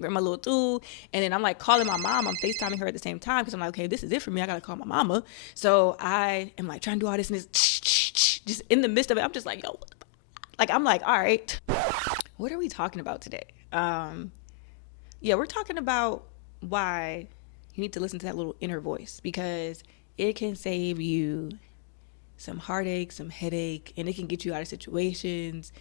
grandma little too. And then I'm like calling my mom. I'm FaceTiming her at the same time because I'm like, okay, this is it for me. I got to call my mama. So I am like trying to do all this and this, just in the midst of it. I'm just like, yo, like, I'm like, all right, what are we talking about today? Yeah, we're talking about why you need to listen to that little inner voice because it can save you some heartache, some headache, and it can get you out of situations.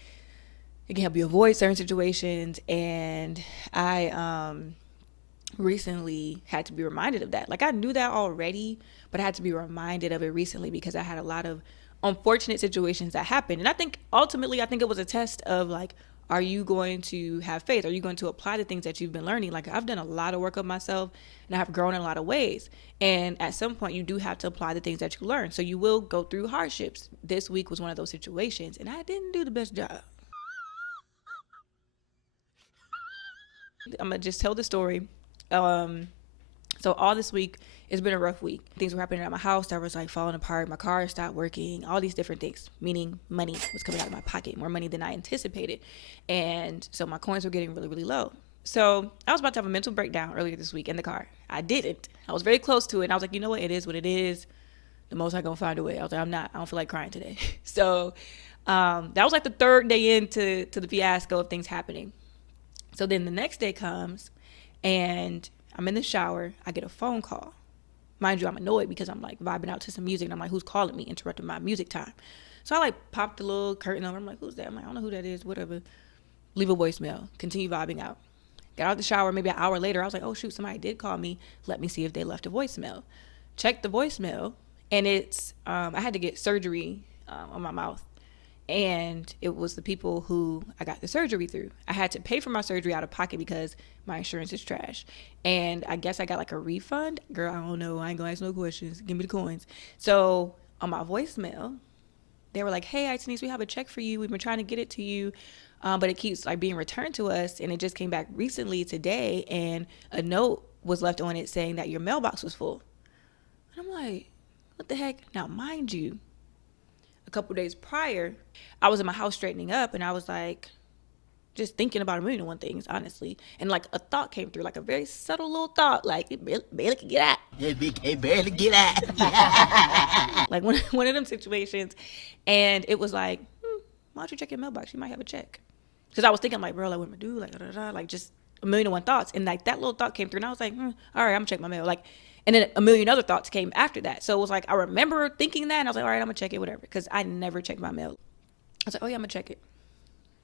It can help you avoid certain situations. And I recently had to be reminded of that. Like, I knew that already, but I had to be reminded of it recently because I had a lot of unfortunate situations that happened. And I think ultimately, I think it was a test of like, are you going to have faith? Are you going to apply the things that you've been learning? Like, I've done a lot of work on myself and I have grown in a lot of ways. And at some point, you do have to apply the things that you learn. So you will go through hardships. This week was one of those situations, and I didn't do the best job. I'm going to just tell the story. So all this week, it's been a rough week. Things were happening at my house that was like falling apart. My car stopped working, all these different things, meaning money was coming out of my pocket, more money than I anticipated. And so my coins were getting really, really low. So I was about to have a mental breakdown earlier this week in the car. I didn't. I was very close to it. And I was like, you know what? It is what it is. The most I gonna find a way. I was like, I don't feel like crying today. So that was like the third day into the fiasco of things happening. So then the next day comes and I'm in the shower. I get a phone call. Mind you, I'm annoyed because I'm like vibing out to some music and I'm like, who's calling me, interrupting my music time? So I like popped the little curtain over. I'm like, who's that? I'm like, I don't know who that is, whatever. Leave a voicemail, continue vibing out. Got out of the shower maybe an hour later. I was like, oh shoot, somebody did call me. Let me see if they left a voicemail. Checked the voicemail and it's, I had to get surgery on my mouth. And it was the people who I got the surgery through. I had to pay for my surgery out of pocket because my insurance is trash. And I guess I got like a refund. Girl, I don't know. I ain't gonna ask no questions. Give me the coins. So on my voicemail, they were like, hey, Denise, we have a check for you. We've been trying to get it to you. But it keeps like being returned to us. And it just came back recently today. And a note was left on it saying that your mailbox was full. And I'm like, what the heck? Now, mind you, a couple days prior, I was in my house straightening up and I was like, just thinking about a million and one things, honestly. And like a thought came through, like a very subtle little thought, like it barely can get out. It barely get out. Like one of them situations. And it was like, why don't you check your mailbox? You might have a check. Because I was thinking like, bro, like what am I do? Like, like just a million and one thoughts. And like that little thought came through and I was like, all right, I'm gonna check my mail. Like, and then a million other thoughts came after that. So it was like, I remember thinking that and I was like, all right, I'm gonna check it, whatever. Because I never checked my mail. I was like, oh yeah, I'm gonna check it.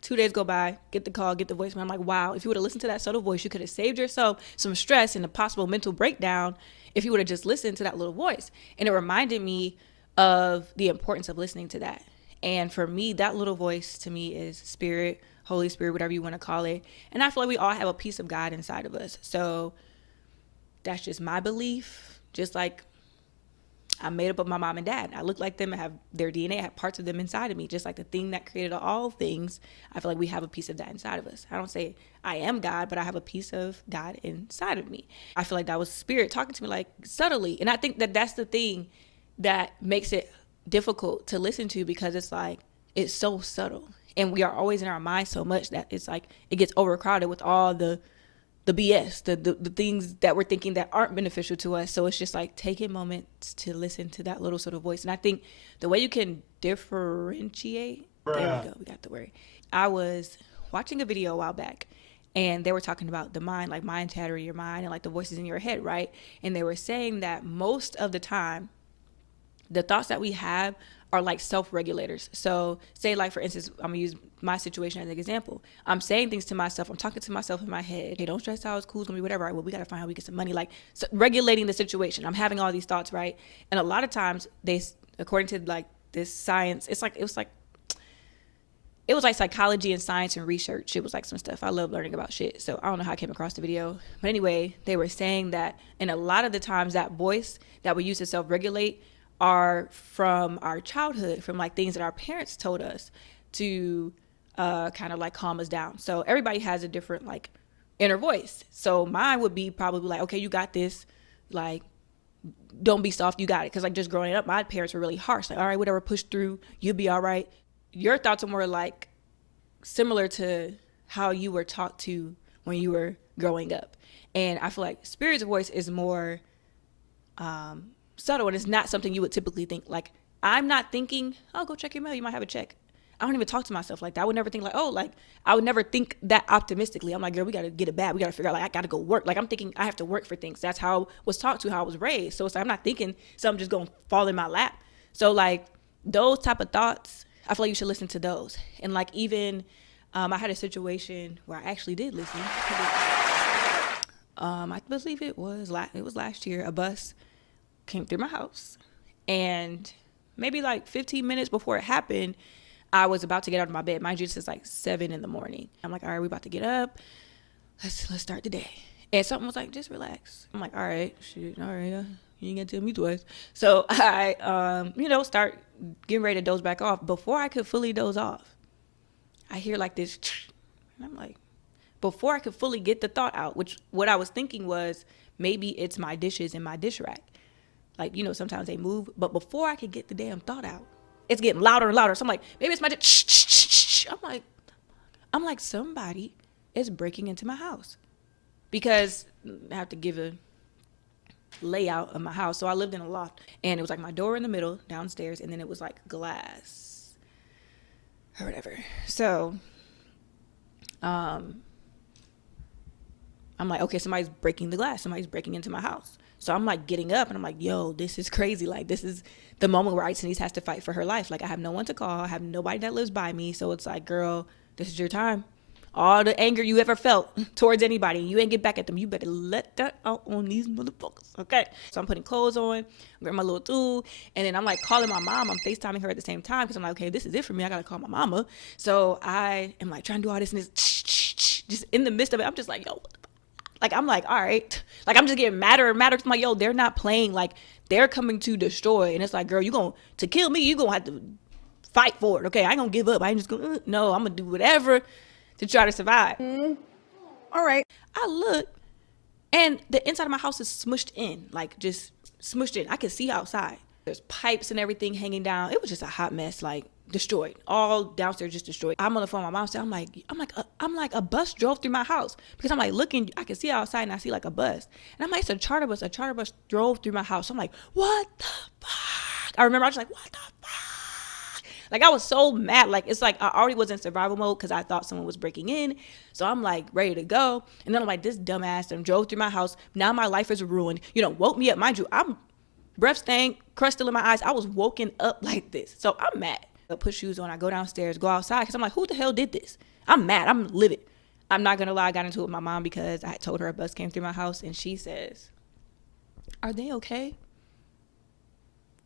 2 days go by, get the call, get the voicemail. I'm like, wow, if you would have listened to that subtle voice, you could have saved yourself some stress and a possible mental breakdown if you would have just listened to that little voice. And it reminded me of the importance of listening to that. And for me, that little voice to me is spirit, Holy Spirit, whatever you want to call it. And I feel like we all have a piece of God inside of us. So that's just my belief. Just like I'm made up of my mom and dad. I look like them. I have their DNA. I have parts of them inside of me. Just like the thing that created all things, I feel like we have a piece of that inside of us. I don't say I am God, but I have a piece of God inside of me. I feel like that was spirit talking to me like subtly. And I think that that's the thing that makes it difficult to listen to because it's like, it's so subtle. And we are always in our mind so much that it's like, it gets overcrowded with all the BS, the things that we're thinking that aren't beneficial to us. So it's just like taking moments to listen to that little sort of voice. And I think the way you can differentiate, there we go, we got the word. I was watching a video a while back and they were talking about the mind, like mind chatter in your mind and like the voices in your head, right? And they were saying that most of the time, the thoughts that we have are like self-regulators. So say like, for instance, I'm gonna use my situation as an example. I'm saying things to myself. I'm talking to myself in my head. Hey, don't stress out. It's cool. It's gonna be whatever. Right, well, we gotta find how we get some money. Like so regulating the situation. I'm having all these thoughts, right? And a lot of times they, according to like this science, it was like psychology and science and research. It was like some stuff. I love learning about shit. So I don't know how I came across the video. But anyway, they were saying that, and a lot of the times that voice that we use to self-regulate are from our childhood, from like things that our parents told us to kind of like calm us down. So everybody has a different like inner voice. So mine would be probably like, okay, you got this. Like, don't be soft. You got it. Cause like just growing up, my parents were really harsh. Like, all right, whatever, push through. You'll be all right. Your thoughts are more like similar to how you were taught to when you were growing up. And I feel like Spirit's voice is more subtle, and it's not something you would typically think. Like, I'm not thinking, oh, go check your mail, you might have a check. I don't even talk to myself like that. I would never think like, oh, like, I would never think that optimistically. I'm like, girl, we got to get it bad. We got to figure out, like, I got to go work. Like, I'm thinking I have to work for things. That's how I was taught to, how I was raised. So it's like, I'm not thinking something just going to fall in my lap. So, like, those type of thoughts, I feel like you should listen to those. And, like, even I had a situation where I actually did listen. I believe it was last year. A bus came through my house, and maybe like 15 minutes before it happened, I was about to get out of my bed. Mind you, it's like 7 a.m. I'm like, all right, we about to get up. Let's start the day. And something was like, just relax. I'm like, all right, shit, all right, you ain't gonna tell me twice. So I, start getting ready to doze back off. Before I could fully doze off, I hear like this, and I'm like, before I could fully get the thought out, which what I was thinking was maybe it's my dishes in my dish rack. Like, sometimes they move. But before I could get the damn thought out, it's getting louder and louder. So I'm like, maybe it's my dish. I'm like, somebody is breaking into my house. Because I have to give a layout of my house. So I lived in a loft. And it was like my door in the middle, downstairs. And then it was like glass or whatever. So I'm like, okay, somebody's breaking the glass. Somebody's breaking into my house. So I'm like getting up and I'm like, yo, this is crazy. Like, this is the moment where Denise has to fight for her life. Like, I have no one to call. I have nobody that lives by me. So it's like, girl, this is your time. All the anger you ever felt towards anybody, you ain't get back at them. You better let that out on these motherfuckers. Okay. So I'm putting clothes on, I'm wearing my little tool. And then I'm like calling my mom. I'm FaceTiming her at the same time because I'm like, okay, this is it for me. I got to call my mama. So I am like trying to do all this and this, just in the midst of it. I'm just like, yo, what the fuck? Like, I'm like, all right. Like, I'm just getting madder and madder. I'm like, yo, they're not playing. Like, they're coming to destroy. And it's like, girl, to kill me, you going to have to fight for it. Okay, I ain't going to give up. I ain't just going to, no, I'm going to do whatever to try to survive. All right. I look, and the inside of my house is smushed in. Like, just smushed in. I can see outside. There's pipes and everything hanging down. It was just a hot mess, like, destroyed. All downstairs just destroyed. I'm on the phone with my mom. I'm like, a bus drove through my house. Because I'm like looking, I can see outside and I see like a bus. And I'm like, it's a charter bus. A charter bus drove through my house. I'm like, what the fuck? I remember I was like, what the fuck? Like, I was so mad. Like, it's like I already was in survival mode because I thought someone was breaking in. So I'm like ready to go. And then I'm like, this dumbass drove through my house. Now my life is ruined. Woke me up. Mind you, I'm breath stank, crust still in my eyes. I was woken up like this. So I'm mad. I put shoes on. I go downstairs, go outside because I'm like, who the hell did this? I'm mad. I'm livid. I'm not going to lie. I got into it with my mom because I had told her a bus came through my house and she says, are they okay?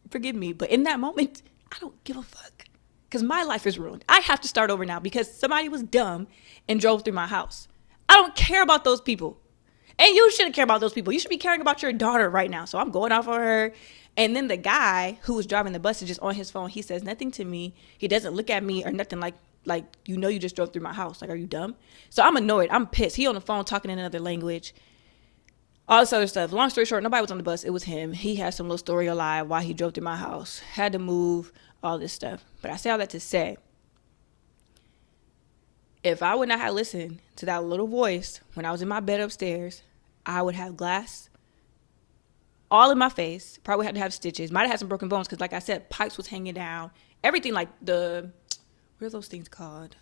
Forgive me. But in that moment, I don't give a fuck because my life is ruined. I have to start over now because somebody was dumb and drove through my house. I don't care about those people. And you shouldn't care about those people. You should be caring about your daughter right now. So I'm going off on her. And then the guy who was driving the bus is just on his phone. He says nothing to me. He doesn't look at me or nothing like, you just drove through my house. Like, are you dumb? So I'm annoyed. I'm pissed. He on the phone talking in another language. All this other stuff. Long story short, nobody was on the bus. It was him. He had some little story of lie why he drove through my house. Had to move, all this stuff. But I say all that to say, if I would not have listened to that little voice when I was in my bed upstairs, I would have glass all in my face. Probably had to have stitches. Might have had some broken bones because, like I said, pipes was hanging down. Everything, like what are those things called?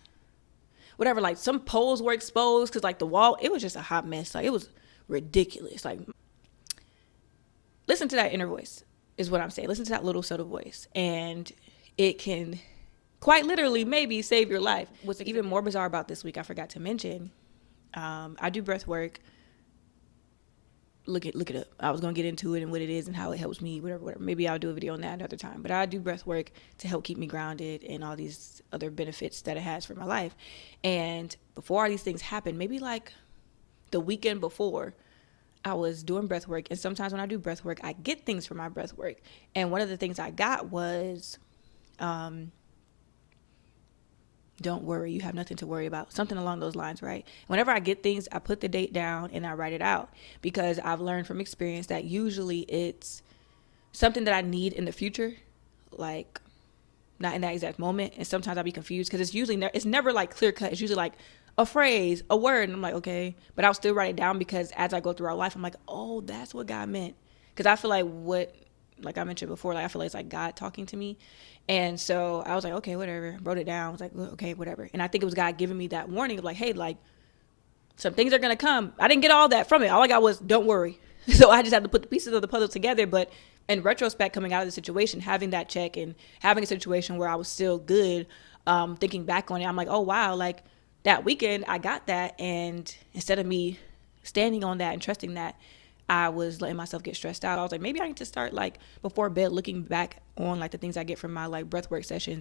Whatever, like some poles were exposed because, like, the wall, it was just a hot mess. Like, it was ridiculous. Like, listen to that inner voice is what I'm saying. Listen to that little subtle voice. And it can quite literally maybe save your life. What's even more bizarre about this week, I forgot to mention, I do breath work. Look it up. I was going to get into it and what it is and how it helps me, whatever. Maybe I'll do a video on that another time. But I do breath work to help keep me grounded and all these other benefits that it has for my life. And before all these things happened, maybe like the weekend before, I was doing breath work. And sometimes when I do breath work, I get things from my breath work. And one of the things I got was, don't worry, you have nothing to worry about. Something along those lines, right? Whenever I get things, I put the date down and I write it out because I've learned from experience that usually it's something that I need in the future, like not in that exact moment. And sometimes I'll be confused because it's usually it's never like clear cut. It's usually like, a phrase, a word. And I'm like, okay. But I'll still write it down because as I go through our life, I'm like, oh, that's what God meant. Because I feel like like I mentioned before, like I feel like it's like God talking to me. And so I was like, okay, whatever. Wrote it down. I was like, okay, whatever. And I think it was God giving me that warning of like, hey, like some things are gonna come. I didn't get all that from it. All I got was don't worry. So I just had to put the pieces of the puzzle together. But in retrospect, coming out of the situation, having that check and having a situation where I was still good, thinking back on it, I'm like, oh wow, like that weekend I got that, and instead of me standing on that and trusting that, I was letting myself get stressed out. I was like, maybe I need to start like before bed looking back on like the things I get from my like breathwork sessions